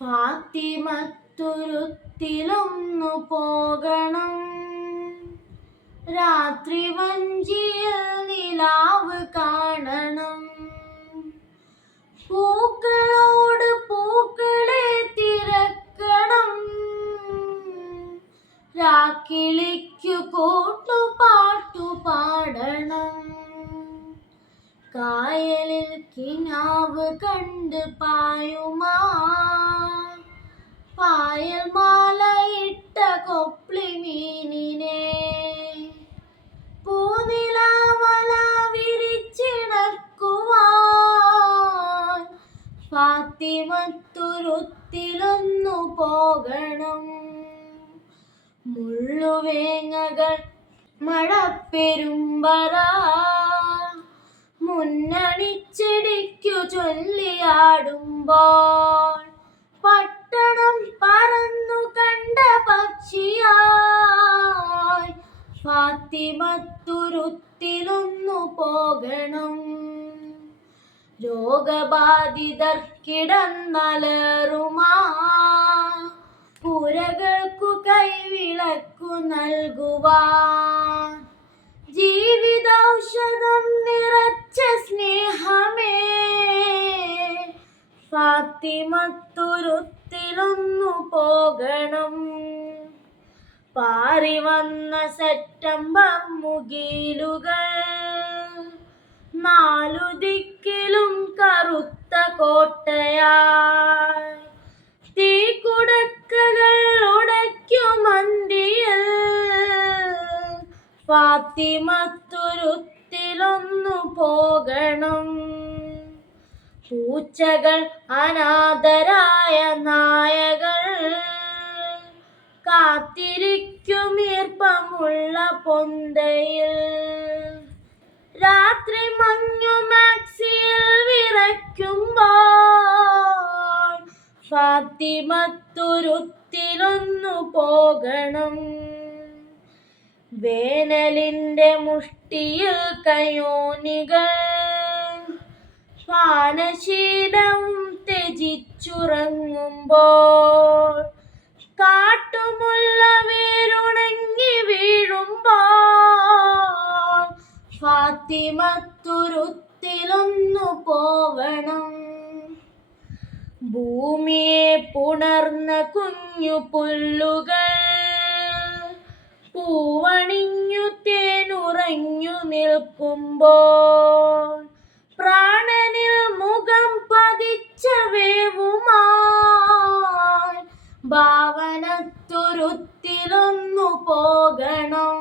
ഫാത്തിമത്തുരുത്തിലൊന്നു പോകണം, രാത്രി വഞ്ചിയിൽ നിലാവ് കാണണം. പൂക്കളോട് പൂക്കളെ തിരക്കണം, രാക്കിളിക്കു കൂട്ടുപാട്ടു പാടണം. കായലിൽ കിനാവ് കണ്ട് പായുമാ പായൽ മാലയിട്ട കൊപ്ലി മീനിനെ, പൂനിലാവല വിരിച്ചിണക്കുവാൻ ഫാത്തിമത്തുരുത്തിലൊന്നു പോകണം. മുള്ളുവേങ്ങകൾ മഴപ്പെരുമ്പറ മുന്നണിച്ചെടിക്കു ചൊല്ലിയാടുമ്പോൾ, പട്ടണം പറന്നു കണ്ട പക്ഷിയായി ഫാത്തിമത്തുരുത്തിലൊന്നു പോകണം. രോഗബാധിതർ കിടന്നലറുമാ പുരകൾക്കു കൈവിളക്കു നൽകുവാൻ, ജീവിതൗഷധം നിറച്ച സ്നേഹമേ ഫാത്തിമത്തുരുത്തിലൊന്നു പോകണം. പാറി വന്ന സെപ്റ്റംബർ മുകിലുകൾ നാലു ദിക്കിലും കറുത്ത കോട്ടയായി, തീക്കുടക്കകൾ ഉടയ്ക്കുമന്തിയിൽ ഫാത്തിമത്തുരുത്തിലൊന്നു പോകണം. പൂച്ചകൾ അനാഥരായ നായകൾ കാത്തിരിക്കുമീർപ്പമുള്ള പൊന്തയിൽ, രാത്രി മഞ്ഞു മാക്സിയിൽ വിറയ്ക്കുമ്പോൾ ഫാത്തിമത്തുരുത്തിലൊന്നു പോകണം. വേനലിന്റെ മുഷ്ടിയിൽ കയോനികൾ പാനശീലവും ത്യജിച്ചുറങ്ങുമ്പോൾ, കാട്ടുമുല്ല വേരുണങ്ങി വീഴുമ്പോൾ ഫാത്തിമത്തുരുത്തിലൊന്നു പോവണം. ഭൂമിയെ പുണർന്ന കുഞ്ഞു പുല്ലുകൾ പൂവണിഞ്ഞു തേനുറഞ്ഞു നിൽക്കുമ്പോൾ, പ്രാണനിൽ മുഖം പതിച്ച വേവുമായി ഭാവനത്തുരുത്തിലൊന്നു പോകണം.